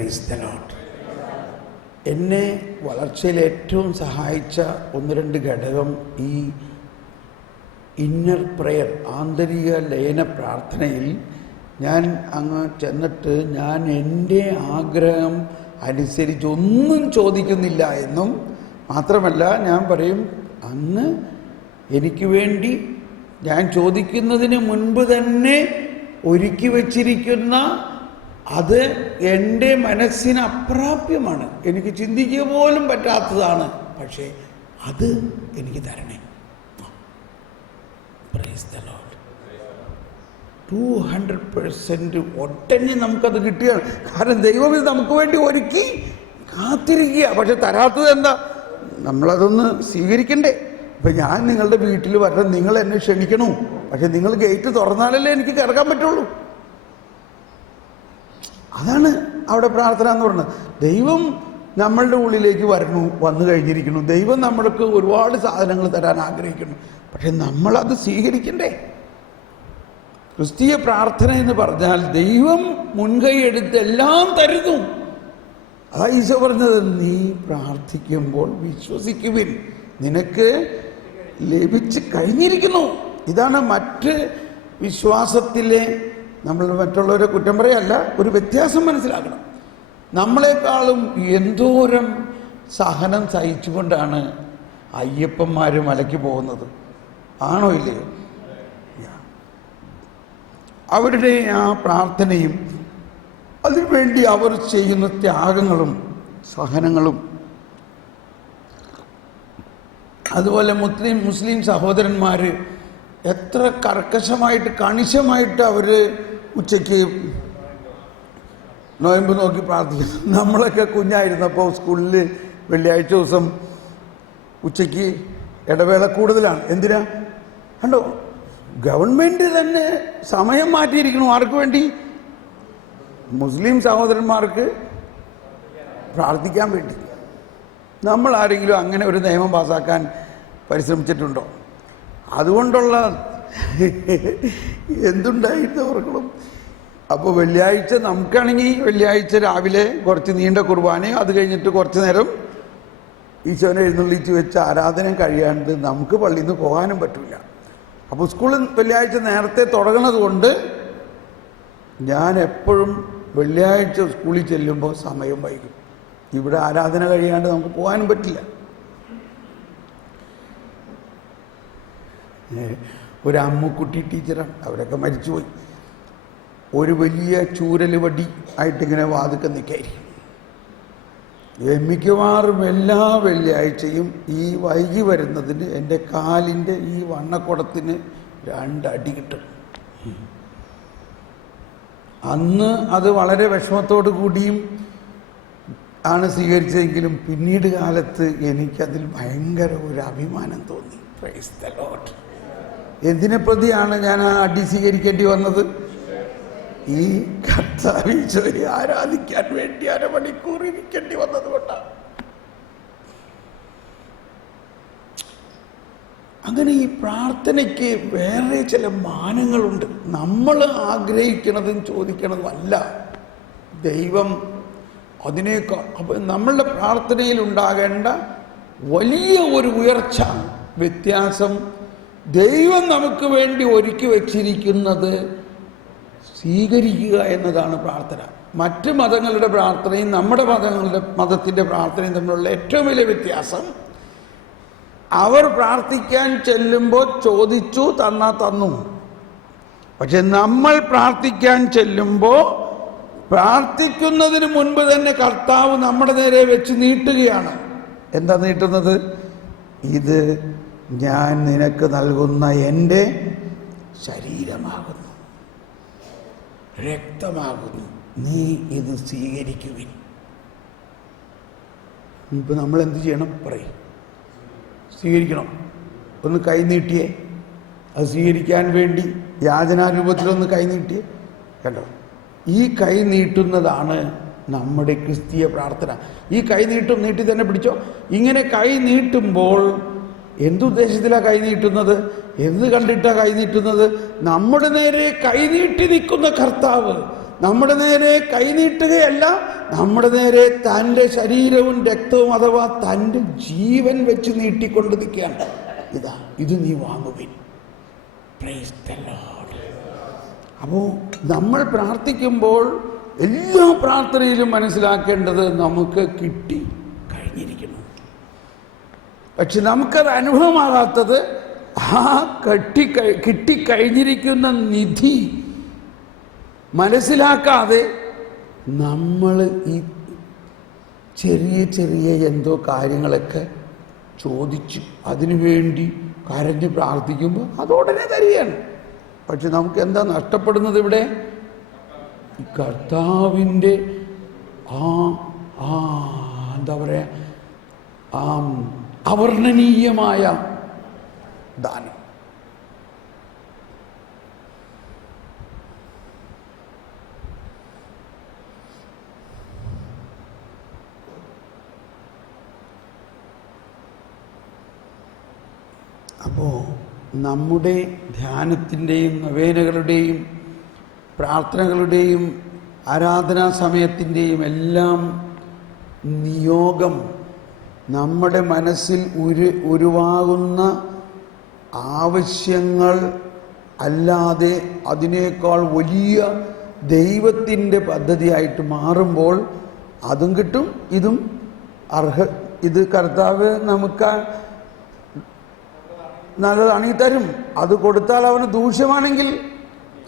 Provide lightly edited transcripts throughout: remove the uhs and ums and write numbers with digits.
Praise the Lord. എന്നെ വളർച്ചയിൽ ഏറ്റവും സഹായിച്ച ഒന്ന് രണ്ട് ഘടകം ഈ ഇന്നർ പ്രെയർ, ആന്തരിക ലയന പ്രാർത്ഥനയിൽ ഞാൻ അങ്ങ് ചെന്നിട്ട് ഞാൻ എൻ്റെ ആഗ്രഹം അനുസരിച്ച് ഒന്നും ചോദിക്കുന്നില്ല എന്നും മാത്രമല്ല ഞാൻ പറയും, അങ്ങ് എനിക്ക് വേണ്ടി ഞാൻ ചോദിക്കുന്നതിന് മുൻപ് തന്നെ ഒരുക്കി വച്ചിരിക്കുന്ന അത് എൻ്റെ മനസ്സിന് അപ്രാപ്യമാണ്, എനിക്ക് ചിന്തിക്കുക പോലും പറ്റാത്തതാണ്, പക്ഷേ അത് എനിക്ക് തരണേ. Praise the Lord. 200% ഒട്ടനെ നമുക്കത് കിട്ടുകയാണ്. കാരണം ദൈവം ഇത് നമുക്ക് വേണ്ടി ഒരുക്കി കാത്തിരിക്കുക. പക്ഷെ തരാത്തത് എന്താ? നമ്മളതൊന്ന് സ്വീകരിക്കണ്ടേ? ഇപ്പം ഞാൻ നിങ്ങളുടെ വീട്ടിൽ വരണം, നിങ്ങൾ എന്നെ ക്ഷണിക്കണു, പക്ഷെ നിങ്ങൾ ഗേറ്റ് തുറന്നാലല്ലേ എനിക്ക് കിടക്കാൻ പറ്റുള്ളൂ. അതാണ് അവിടെ പ്രാർത്ഥന എന്ന് പറയുന്നത്. ദൈവം നമ്മളുടെ ഉള്ളിലേക്ക് വന്നു കഴിഞ്ഞിരിക്കുന്നു. ദൈവം നമ്മൾക്ക് ഒരുപാട് സാധനങ്ങൾ തരാൻ ആഗ്രഹിക്കുന്നു, പക്ഷെ നമ്മളത് സ്വീകരിക്കണ്ടേ? ക്രിസ്തീയ പ്രാർത്ഥന എന്ന് പറഞ്ഞാൽ ദൈവം മുൻകൈ എടുത്ത് എല്ലാം തരുന്നു. അതാ ഈശോ പറഞ്ഞത്, നീ പ്രാർത്ഥിക്കുമ്പോൾ വിശ്വസിക്കുവിൻ, നിനക്ക് ലഭിച്ച് കഴിഞ്ഞിരിക്കുന്നു. ഇതാണ് മറ്റ് വിശ്വാസത്തിലെ, നമ്മൾ മറ്റുള്ളവരെ കുറ്റം പറയല്ല, ഒരു വ്യത്യാസം മനസ്സിലാക്കണം. നമ്മളെക്കാളും എന്തോരം സഹനം സഹിച്ചുകൊണ്ടാണ് അയ്യപ്പന്മാർ മലയ്ക്ക് പോകുന്നത്, ആണോ ഇല്ലയോ? അവരുടെ ആ പ്രാർത്ഥനയും അതിനുവേണ്ടി അവർ ചെയ്യുന്ന ത്യാഗങ്ങളും സഹനങ്ങളും, അതുപോലെ മുസ്ലിം സഹോദരന്മാർ എത്ര കർക്കശമായിട്ട് കണിശമായിട്ട് അവർ ഉച്ചയ്ക്ക് നോയമ്പ് നോക്കി പ്രാർത്ഥിക്കുന്നു. നമ്മളൊക്കെ കുഞ്ഞായിരുന്നപ്പോൾ സ്കൂളിൽ വെള്ളിയാഴ്ച ദിവസം ഉച്ചയ്ക്ക് ഇടവേള കൂടുതലാണ്. എന്തിനാ? കണ്ടോ, ഗവൺമെൻറ് തന്നെ സമയം മാറ്റിയിരിക്കണം. ആർക്ക് വേണ്ടി? മുസ്ലിം സഹോദരന്മാർക്ക് പ്രാർത്ഥിക്കാൻ വേണ്ടി. നമ്മൾ ആരെങ്കിലും അങ്ങനെ ഒരു നിയമം പാസ്സാക്കാൻ പരിശ്രമിച്ചിട്ടുണ്ടോ? അതുകൊണ്ടുള്ള എന്തുണ്ടായിട്ട് ഓർക്കണം. അപ്പോൾ വെള്ളിയാഴ്ച നമുക്കാണെങ്കിൽ വെള്ളിയാഴ്ച രാവിലെ കുറച്ച് നീണ്ട കുർബാനയും അത് കഴിഞ്ഞിട്ട് കുറച്ച് നേരം ഈശോനെ എഴുന്നള്ളിച്ച് വെച്ച് ആരാധന കഴിയാണ്ട് നമുക്ക് പള്ളിയിൽ നിന്ന് പോകാനും പറ്റില്ല. അപ്പോൾ സ്കൂളിൽ വെള്ളിയാഴ്ച നേരത്തെ തുടങ്ങുന്നത് കൊണ്ട് ഞാൻ എപ്പോഴും വെള്ളിയാഴ്ച സ്കൂളിൽ ചെല്ലുമ്പോൾ സമയം വൈകും. ഇവിടെ ആരാധന കഴിയാണ്ട് നമുക്ക് പോകാനും പറ്റില്ല. ഒരു അമ്മുക്കുട്ടി ടീച്ചറാണ്, അവരൊക്കെ മരിച്ചുപോയി. ഒരു വലിയ ചൂരൽ വടി ആയിട്ടിങ്ങനെ വാതുക്കെ നിൽക്കായിരിക്കും. മിക്കവാറും എല്ലാ വെള്ളിയാഴ്ചയും ഈ വൈകി വരുന്നതിന് എൻ്റെ കാലിൻ്റെ ഈ വണ്ണക്കുടത്തിന് 2 അടി കിട്ടും. അന്ന് അത് വളരെ വിഷമത്തോടു കൂടിയും ആണ് സ്വീകരിച്ചതെങ്കിലും പിന്നീട് കാലത്ത് എനിക്കതിൽ ഭയങ്കര ഒരു അഭിമാനം തോന്നി. Praise the Lord. എന്തിനെ പ്രതിയാണ് ഞാൻ ആ അടി സ്വീകരിക്കേണ്ടി വന്നത്? ഈ കർത്താവിനെ ആരാധിക്കാൻ വേണ്ടി അരമണിക്കൂർ ഇരിക്കേണ്ടി വന്നത് കൊണ്ടാണ്. അങ്ങനെ ഈ പ്രാർത്ഥനയ്ക്ക് വേറെ ചില മാനങ്ങളുണ്ട്. നമ്മൾ ആഗ്രഹിക്കണതും ചോദിക്കണതും അല്ല ദൈവം അതിനേക്കാൾ. അപ്പം നമ്മളുടെ പ്രാർത്ഥനയിൽ ഉണ്ടാകേണ്ട വലിയ ഒരു ഉയർച്ച, വ്യത്യാസം, ദൈവം നമുക്ക് വേണ്ടി ഒരുക്കി വച്ചിരിക്കുന്നത് സ്വീകരിക്കുക എന്നതാണ് പ്രാർത്ഥന. മറ്റ് മതങ്ങളുടെ പ്രാർത്ഥനയും നമ്മുടെ മതത്തിൻ്റെ പ്രാർത്ഥനയും തമ്മിലുള്ള ഏറ്റവും വലിയ വ്യത്യാസം, അവർ പ്രാർത്ഥിക്കാൻ ചെല്ലുമ്പോൾ ചോദിച്ചു തന്നു. പക്ഷെ നമ്മൾ പ്രാർത്ഥിക്കാൻ ചെല്ലുമ്പോൾ പ്രാർത്ഥിക്കുന്നതിന് മുൻപ് തന്നെ കർത്താവ് നമ്മുടെ നേരെ വെച്ച് നീട്ടുകയാണ്. എന്താ നീട്ടുന്നത്? ഇത് ഞാൻ നിനക്ക് നൽകുന്ന എൻ്റെ ശരീരമാകുന്നു, രക്തമാകുന്നു, നീ ഇത് സ്വീകരിക്കുവിൻ. ഇപ്പം നമ്മൾ എന്ത് ചെയ്യണം? പറയും, സ്വീകരിക്കണം. ഒന്ന് കൈ നീട്ടിയേ, അത് സ്വീകരിക്കാൻ വേണ്ടി യാചനാരൂപത്തിലൊന്ന് കൈ നീട്ടിയേ. കണ്ടോ, ഈ കൈ നീട്ടുന്നതാണ് നമ്മുടെ ക്രിസ്തീയ പ്രാർത്ഥന. ഈ കൈ നീട്ടി തന്നെ പിടിച്ചോ. ഇങ്ങനെ കൈ നീട്ടുമ്പോൾ എന്തുദ്ദേശത്തിലാണ് കൈ നീട്ടുന്നത്? എന്ത് കണ്ടിട്ടാണ് കൈ നീട്ടുന്നത്? നമ്മുടെ നേരെ കൈ നീട്ടി നിൽക്കുന്ന കർത്താവ് നമ്മുടെ നേരെ കൈനീട്ടുകയല്ല, നമ്മുടെ നേരെ തൻ്റെ ശരീരവും രക്തവും അഥവാ തൻ്റെ ജീവൻ വെച്ച് നീട്ടിക്കൊണ്ട് നിൽക്കുകയാണ്. ഇത് നീ വാങ്ങുവിൻ. Praise the Lord. അപ്പോൾ നമ്മൾ പ്രാർത്ഥിക്കുമ്പോൾ എല്ലാ പ്രാർത്ഥനയിലും മനസ്സിലാക്കേണ്ടത് നമുക്ക് കിട്ടി കഴിഞ്ഞിരിക്കുന്നു. പക്ഷെ നമുക്കത് അനുഭവമാകാത്തത് ആ കിട്ടിക്കഴിഞ്ഞിരിക്കുന്ന നിധി മനസ്സിലാക്കാതെ നമ്മൾ ഈ ചെറിയ ചെറിയ എന്തോ കാര്യങ്ങളൊക്കെ ചോദിച്ച് അതിനുവേണ്ടി കരഞ്ഞ് പ്രാർത്ഥിക്കുമ്പോൾ അതുടനെ തരികയാണ്. പക്ഷെ നമുക്ക് എന്താ നഷ്ടപ്പെടുന്നത് ഇവിടെ? ഈ കർത്താവിൻ്റെ എന്താ പറയുക, അവർണ്ണനീയമായ ദാനം. അപ്പോൾ നമ്മുടെ ധ്യാനത്തിൻ്റെയും നൊവേനകളുടെയും പ്രാർത്ഥനകളുടെയും ആരാധനാ സമയത്തിൻ്റെയും എല്ലാം നിയോഗം നമ്മുടെ മനസ്സിൽ ഉരുവാകുന്ന ആവശ്യങ്ങൾ അല്ലാതെ അതിനേക്കാൾ വലിയ ദൈവത്തിൻ്റെ പദ്ധതിയായിട്ട് മാറുമ്പോൾ അതും കിട്ടും, ഇതും ഇത് കർത്താവ് നമുക്ക് നല്ലതാണെങ്കിൽ തരും. അത് കൊടുത്താൽ അവന് ദൂഷ്യമാണെങ്കിൽ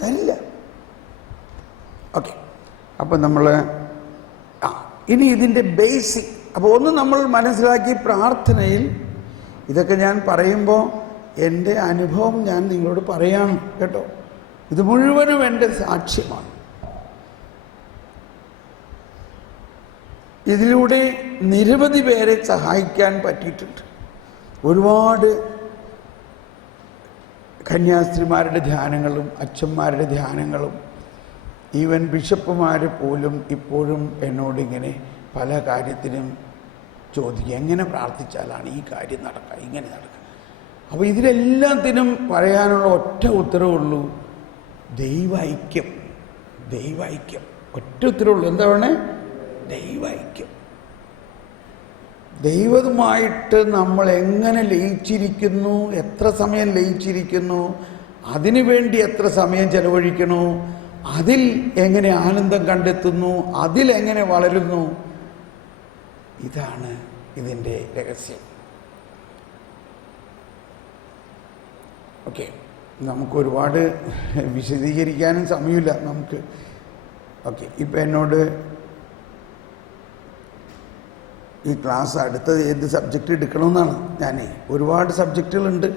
തരില്ല. ഓക്കെ, അപ്പം നമ്മൾ ഇനി ഇതിൻ്റെ ബേസിക്. അപ്പോൾ ഒന്ന് നമ്മൾ മനസ്സിലാക്കി, പ്രാർത്ഥനയിൽ ഇതൊക്കെ ഞാൻ പറയുമ്പോൾ എൻ്റെ അനുഭവം ഞാൻ നിങ്ങളോട് പറയാണ് കേട്ടോ. ഇത് മുഴുവനും എൻ്റെ സാക്ഷ്യമാണ്. ഇതിലൂടെ നിരവധി പേരെ സഹായിക്കാൻ പറ്റിയിട്ടുണ്ട്. ഒരുപാട് കന്യാസ്ത്രീമാരുടെ ധ്യാനങ്ങളും അച്ഛന്മാരുടെ ധ്യാനങ്ങളും ഈവൻ ബിഷപ്പുമാർ പോലും ഇപ്പോഴും എന്നോടിങ്ങനെ പല കാര്യത്തിനും ചോദിക്കുക, എങ്ങനെ പ്രാർത്ഥിച്ചാലാണ് ഈ കാര്യം നടക്കുക, ഇങ്ങനെ നടക്കുക. അപ്പോൾ ഇതിലെല്ലാത്തിനും പറയാനുള്ള ഒറ്റ ഉത്തരവുള്ളൂ, ദൈവൈക്യം. ദൈവൈക്യം ഒറ്റ ഉത്തരവുള്ളൂ. എന്താ വേണേ? ദൈവൈക്യം. ദൈവവുമായിട്ട് നമ്മൾ എങ്ങനെ ലയിച്ചിരിക്കുന്നു, എത്ര സമയം ലയിച്ചിരിക്കുന്നു, അതിനു വേണ്ടി എത്ര സമയം ചെലവഴിക്കണോ, അതിൽ എങ്ങനെ ആനന്ദം കണ്ടെത്തുന്നു, അതിലെങ്ങനെ വളരുന്നു, ഇതാണ് ഇതിൻ്റെ രഹസ്യം. ഓക്കെ, നമുക്കൊരുപാട് വിശദീകരിക്കാനും സമയമില്ല നമുക്ക്. ഓക്കെ, ഇപ്പം എന്നോട് ഈ ക്ലാസ് അടുത്തത് ഏത് സബ്ജക്റ്റ് എടുക്കണമെന്നാണ്. ഒരുപാട് സബ്ജക്റ്റുകളുണ്ട്.